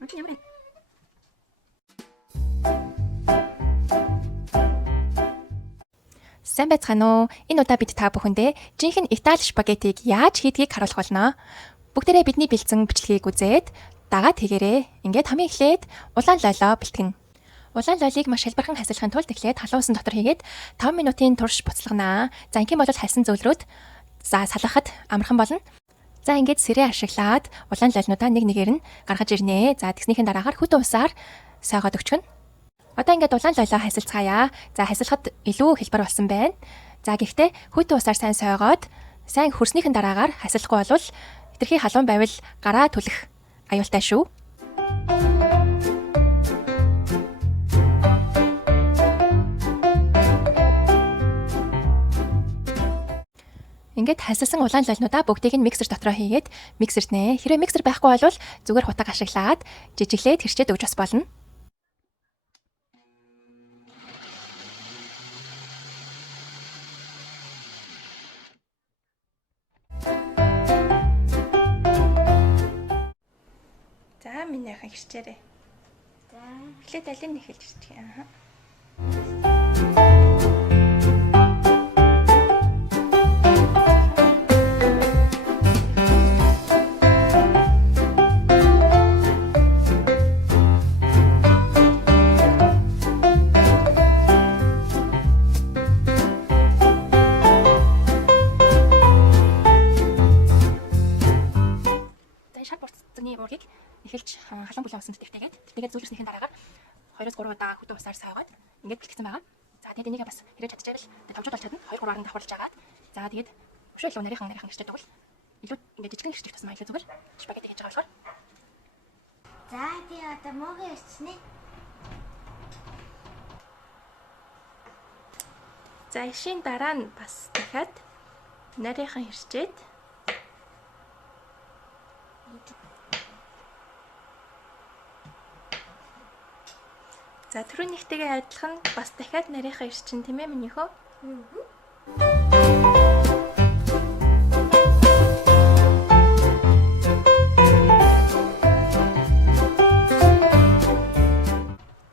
Амт ямар вэ? Сайн байцгаана уу? Энэ удаа бид та бүхэндээ жинхэнэ Итали спагеттиг яаж хийдгийг харуулах болно. Бүгдээрээ бидний бэлдсэн бичлэгийг үзээд дагаад тэгээрэй. Ингээд хамгийн эхлээд улаан лолоо бэлтгэнэ. Улаан лолыг маш хэлбэрхэн хасилахын тулд эхлээд халуун усан дотор хийгээд 5 минутын турш буцалганаа. За ингийн бол хальсан зөвлөрөөд салгахад амархан болно. За ингээд сэрээ ашиглаад улаан лолнуудаа нэг нэгээр нь гаргаж ирнэ. За тэгснийхэн дараагаар хүйтэн усаар сойгоод өгчгөн. Одоо ингээд улаан лолоо хасилцгаая. За хасилахад илүү хэлбэр болсон байна. За гэхдээ хүйтэн усаар сайн сойгоод сайн хөрснийхэн дараагаар хасилахгүй бол хитрхи халуун байвал гараа түлэх аюултай шүү. Ингээд хасилсан улаан лолнуудаа бүгдийг нь миксер дотроо хийгээд миксернэ. Хэрэв миксер байхгүй бол зүгээр хутаг ашиглаад жижиглээд хэрчээд өгч бас болно. За миний ахын хэрчээрэй. За. Эхлээд алийг нь эхэлж ирчих. Аа. Уургийг эхэлж халуун бүлээн усан тэтгэвтэйгээд зүүлжснийхэн дараагаар 2-3 удаа хүйтэн усаар сойгоод ингээд бэлтгэсэн байгаа. За тэгээд энийг бас хэрэж чадчихвал тавчууд болж чадна. 2-3 арга давхарлаж агаад. За тэгээд өшөө илүү нарийнхан ирчтэй тэгвэл илүү ингээд жижигхэн ирчих тусмаа илүү зүгээр спагетти хийж байгаа болохоор. За би одоо муугийн ирчихнэ. За ишийн дараа нь бас дахиад нарийнхан ирчээд за түрүүнийхтэйгээ адилхан бас дахиад нарийнхаа ирчин тийм ээ минийхөө.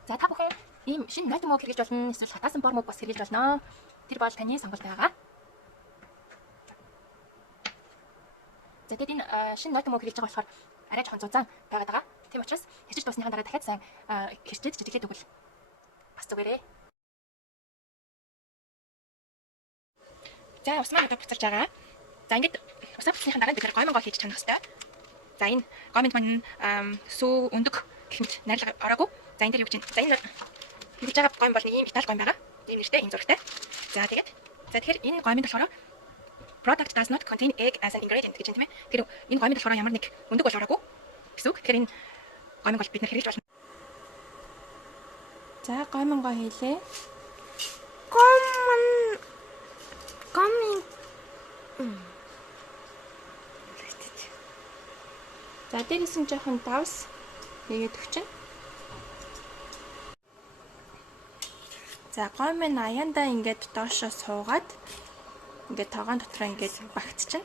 За та бүхэн ийм шинэ нойтон мууг хэрэглэж болно, эсвэл хатаасан бор мууг бас хэрэглэж болно. Тэр бол таны сонголт байгаа. За тэгээд энэ шинэ нойтон мууг хэрэглэж байгаа болохоор арай жоохон зузаан байгаад байгаа. Тийм учраас хэрчиж дуусныхаа дараа дахиад сайн хэрчээд жижиглээд өгвөл бас зүгээрээ. За усмаа одоо буцарч байгаа. За ингээд усаа буцсныхаа дараа бид гомон гоо хийж чанах хэрэгтэй. За энэ гомон маань сүү өндөг гэх мэт найрлага ороогүй. За энэ дээр юу гэж. За энэ хийж байгаа гомон бол нэг ийм Итали гомон байгаа. Ийм нэртэй, ийм зурагтай. За тэгэхээр энэ гомон болохоор product does not contain egg as an ingredient гэж юм тийм ээ. Тэр энэ гомон болохоор ямар нэг өндөг бол ороогүй гэсэн үг. Тэгэхээр энэ гомон бол бид нар хэрэглэж болно. За гомон гоо хийлээ. Гомон. За дээрээс нь жоохон давс нэгээд өгчин. За гомон аяндаа ингээд доошоо суугаад ингээд тоогоон дотроо ингээд багтчихна.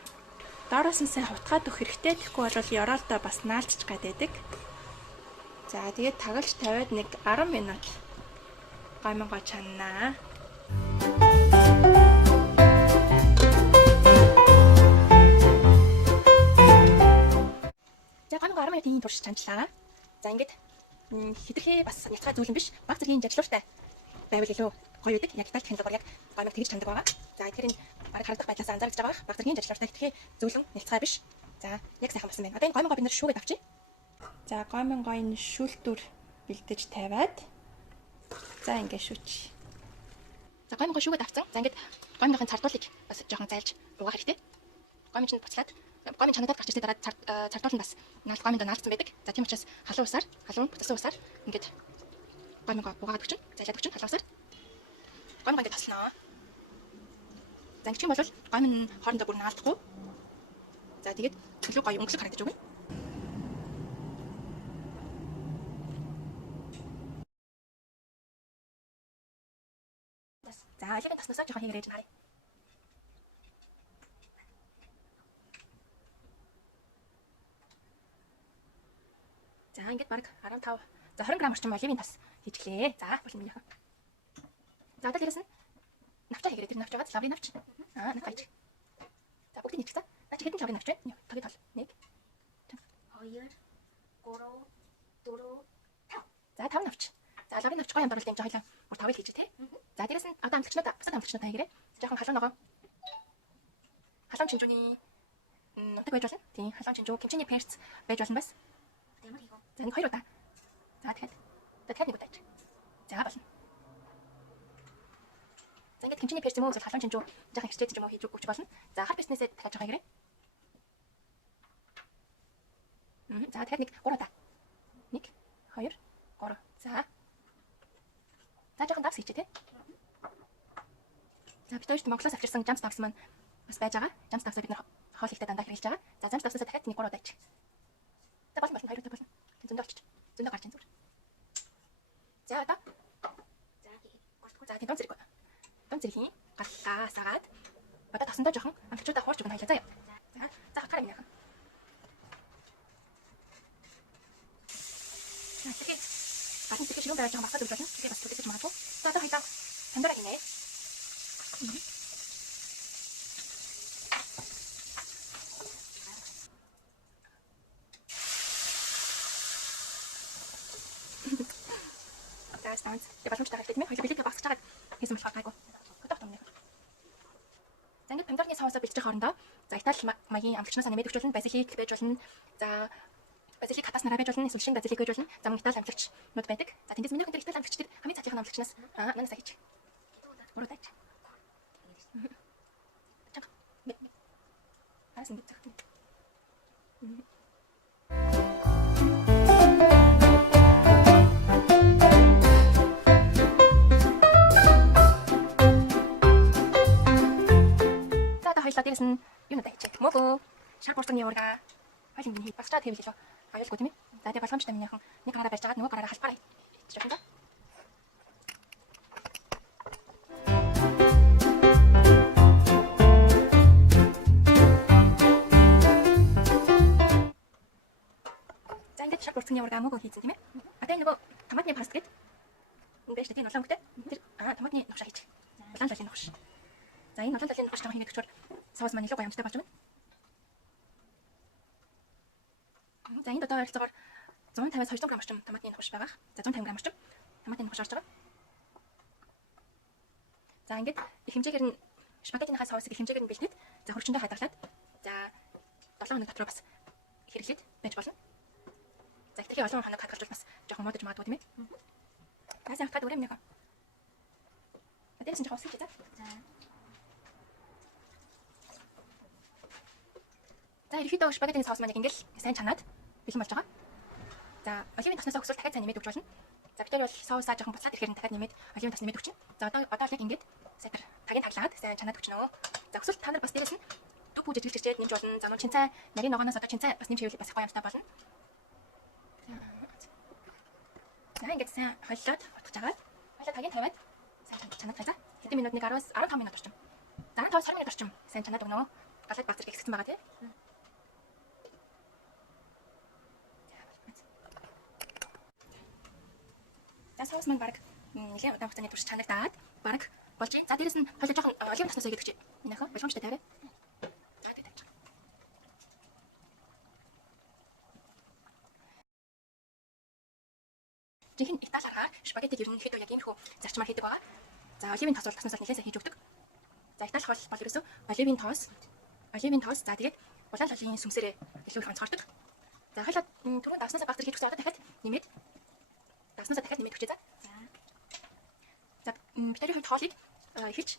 Доороос нь сайн хутгаад өгөх хэрэгтэй. Тэгэхгүй бол ёроолдоо бас наалчж гадбайдаг. За тэгээд тагалж тавиад нэг 10 минут гомон гоо чаннаа. За гомон гоо 10 минутын турш чанчлаа. За ингээд хитрхээ бас няцгай зүйл юм биш. Баг зэргийн жажлууртай байвал илүү гоё үүдэг. Яг Итали техникээр яг гомог тэгж чандаг байгаа. За тэгэхээр энэ бараг харагдах байдлаас анзаарч байгаа бах. Баг зэргийн жажлууртай хитрхээ зөвлөн няцгай биш. За яг сайхан болсон байна. Одоо энэ гомон гоо бид нэр шүүгээд авчи. За гомон гоо энэ шүүлтүр бэлдэж тавиад за ингээд шүүч. За гомон гоо шүүгээд авсан. За ингээд гомоныхын цардуулыг бас жоохон зайлж угаах хэрэгтэй. Гомон чинь буцлаад гомон чанадад гарч ирсний дараа цардуул нь бас гомонд наалцсан байдаг. За тийм учраас халуун буцсан усаар ингээд гомон гоо угаагаад өгчин. Зайлаад өгчин халуун усаар. Гомон гоо ингээд тослоо. За ингэчих юм бол гомон хоорондоо бүр наалдахгүй. За тэгээд илүү гоё өнгөлөг харагдаж өгнө. За алийг таснасаа жоохон хийгэрэж нарыг. За ингээд баг 15. За 20 г орчим оливын тос хийж гэлээ. За болно минийхэн. За одоо дээрэс нь навчаа хийгээрэй. Тэр навч байгаа лаврын навч. Нэг гайч. За бүгдийг нийцгцээ. Наа чи хэдэн лаврын навч вэ? Тогийн тол. 1 2 3 4 5. За 5 навч. За лаврын навч гоё юм оруулж энэ хоёлаа бүр тавыг хийж тий. За дээрэс нь одоо амтлагчнууд бусад амтлагчнууд хийгээрэй. Жохон халуун ногоо. Халуун чинжууны нутаг байж болно. Тийм халуун чинжуу кимчиний перц байж болно бас. Ямар хийх вэ? За нэг 2 удаа. За дахиад нэг удаа хийж. За болно. За ингээд кимчиний перц юм уу эсвэл халуун чинжуу жоохон хичээд юм уу хийж өгч болно. За хар бизнесээ дахиад жоохон хийгээрэй. За дахиад нэг 3 удаа. 1 2 3. За жоохон давс хийчээ тий. За бид хоёрт Монголоос авчирсан Jump Stocks маань бас байж байгаа. Jump Stocks-ыг бид нэр хоол ихтэй дандаа хэрэглэж байгаа. За Jump Stocks-аас дахиад нэг 3 удаа ич. За болно 2 удаа болно. Зөндөө олчих. Зөндөө гарч ийн зүгээр. За одоо. За тийм дон зэргийн галлаа сагаад одоо тасандаа жоохон амтчуудаа хуурч өгнө хайлаа заяа. За хатгараа минийхэн. Тэгээ гадна тэгээ ширүүн байж байгаа багтаад өгч болно. Тэгээ бас түлхэж магадгүй. За одоо хайлаа тандаараа гинэ. За станц. Тэгээ боломжтой хэрэгтэй тийм ээ. Хоёул билетээ багсаж чагаад хийсэн болохоор гайгүй. Хөдөө хатам минийхэн. За ингээд помидорны соусоо бэлжих хоорондоо за Итали маягийн амтлагчнаас нэмээд өгч болно. Базилик байж болно. За базилик хатас нараа байж болно. Эсвэл шинэ базилик байж болно. За мөн Итали амтлагчнууд байдаг. За тэндээс минийхэн дээр Итали амтлагч дээр хамгийн цаатынхан амтлагчнаас нанасаа хийж. Уруудаач. Чанга. Асан дэ цагт. Хоёлаа дээрээс нь юу надад хийчих. Мөгөө. Шар бурцны уурга. Хоёул ингэ хий. Багчаа тэвэл хэлөө. Аюулгүй тийм ээ. За тэгээ болгоомжтой минийхэн нэг гараараа барьж агаад нөгөө гараараа халбараа хийж байна. За ингэ шар бурцны уурга мөгөө хийсэн тийм ээ. Одоо энэ нөгөө томатны паст гэдэг. Энэ байж тийм олон хөнгөтэй. Тэр томатны ногшоо хийчих. Улаан лалын ногш. За энэ олон лалын ногш жоохон хийгээд өчгөр соус маань илүү гоё амттай болж байна. За энд одоо ойролцоогоор 150-аас 200 г орчим томатны ногш байгаа. За 150 г орчим томатны ногш орж байгаа. За ингээд их хэмжээгээр нь спагеттиныхаа соусыг их хэмжээгээр нь бэлдээд за хурцндоо хадгалаад за 7 хоног дотор бас хэрэглээд байж болно. За ихтэй олон хоног хадгалж бас жоохон модож магадгүй тийм ээ. За сайн хатгаад өрөө минийх. Тэдээс нь жоохон усгий за. За ерөөхдөө спагеттиний соус маань ингээл сайн чанаад бэлэн болж байгаа. За оливын тосносоо өсвөл дахиад сайн нэмээд өгч болно. За бид бол соусаа жоохон буцаад ирэхээр дахиад нэмээд оливын тос нэмээд өгч. За одоо яг ингээд сайтар тагийн таглаад сайн чанаад өгчнөө. За өсвөл та нар бас дээрээс нь дүг пүүж ижил чирчээд нэмж болно. За нуун чинцай нарийн ногооноос одоо чинцай бас нэмж хийвэл бас гоё амттай болно. За ингээд сайн холлоод утгаж агаад хоёлаа тагийн тавиад сайн чанаад байгаа. Хэдэн минут нэг 10-аас 15 минут орчим. За 15-20 минут орчим сайн чанаад өгнөө. Галаад баг зэрэг ихссэн байгаа тийм. За соус маань баг нэлээд удаан хугацааны турш чанагдаад баг болж байна. За дээрэс нь хоёул жоохон оливын тосносоо игээд өгч. Энийхөө боломжтой тавиа. За тэгээд тавьчих. Жинхэнэ Итали аргаар спагеттиг ерөнхийдөө яг иймэрхүү зарчмаар хийдэг байгаа. За оливын тос бол тосносоо нэлээсээ хийж өгдөг. За Итали хол бол ерөөсөө оливын тоос за тэгээд улаан лалын сүмсээрээ илүү их онцгордог. За хоёлаа түрүүн давснасаа баг зэрэг хийж өгсөн одоо дахиад нэмээд давснасаа дахиад нэмээд өгчээ за. За бидний хувьд хоолыг хийж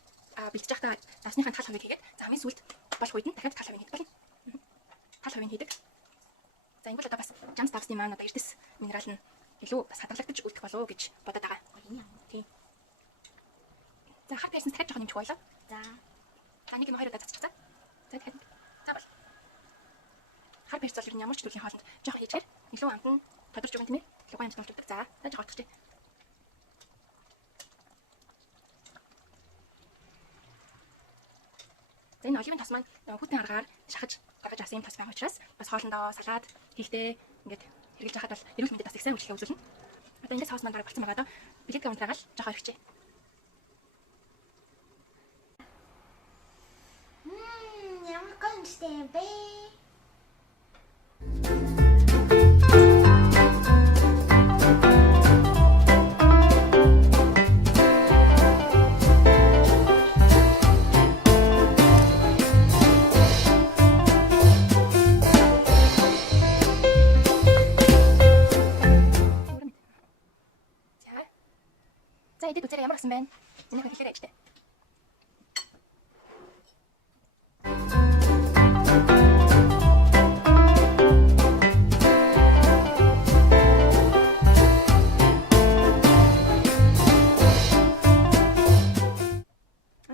бэлдэж байхдаа давсныхаа тал хувийг хийгээд за хамгийн сүүлд болох үед нь дахиад тал хувийг хийдэг болно. Тал хувийг хийдэг. За ингэж одоо бас Jump Stocks-ийн маань одоо эрдэс минерал нь илүү бас хадгалагдаж үлдэх болов уу гэж бодоод байгаа. Тийм. За хар персэнс дахиад жоохон нэмчих байлаа. За нэг юм 2 удаа цацчих за. За дахиад. За бол. Хар перс бол ер нь ямар ч төрлийн хоолнд жоохон хийчихээр илүү амтан тодорч байгаа юм тийм ээ. Илүү гоё амтан болдог. За жоохон отгоч. За энэ оливын тос маань хүүтэн аргаар шахаж гаргаж авсан юм тос байгаа учраас бас хоолндоо салаад хийхдээ ингээд Хэрэглэж байхад бол эрүүл мэндэд бас их сайн үйлчлэгээ үзүүлнэ. Одоо ингээд соус маань бараг болцсон байгаа доо. Билетгээ унтраагаал жоохон орхичээ. Ямар гончтой юм бэ? За эдэд үзээрэй ямар гсэн байна. Энийг хэлээрэй ичтэй.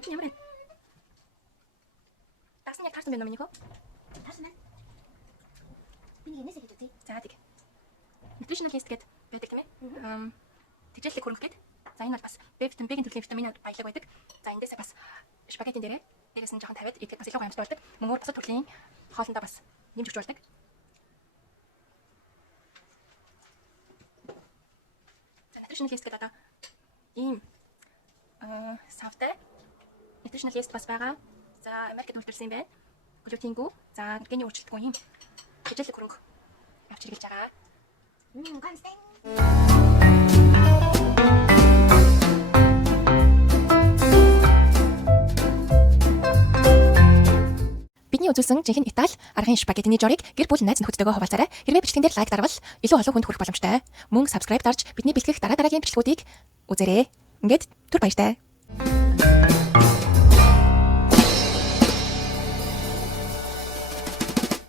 Ямар вэ? Тасны яг таарсан байна уу минийхөө? Таарсан байна. Миний энэсээ гэж үзье. За тийм. Nutritional list гэдэг байдаг тийм ээ. Тэжээллэг хөрөнгө гэдэг. За энэ бол бас B витамин, B-ийн төрлийн витамин баялаг байдаг. За эндээсээ бас шпагеттин дээрээ дээрээс нь жоохон тавиад идэхэд бас илүү гомдтой болдог. Мөнгөөр бусад төрлийн хоолндоо бас нэмж өгч болдог. За nutritional list гэдэг одоо ийм савтай nutritional list бас байгаа. За Америкт үйлдвэрлэсэн юм байна. Глютенгүй, за гений өөрчлөлтгүй юм тэжээллэг хөрөнгө авч хэрэглэж байгаа. Гончтой. Бидний үзүүлсэн жинхэнэ Итали аргын шпагеттины жорыг гэр бүл найз нөхөдтэйгөө хуваалцаарай. Хэрвээ бичлэгэн дээр лайк дарвал илүү олон хүнд хүрэх боломжтой. Мөн subscribe дарж бидний бэлтгэх дараа дараагийн бичлэгүүдийг үзээрэй. Ингээд түр баяртай.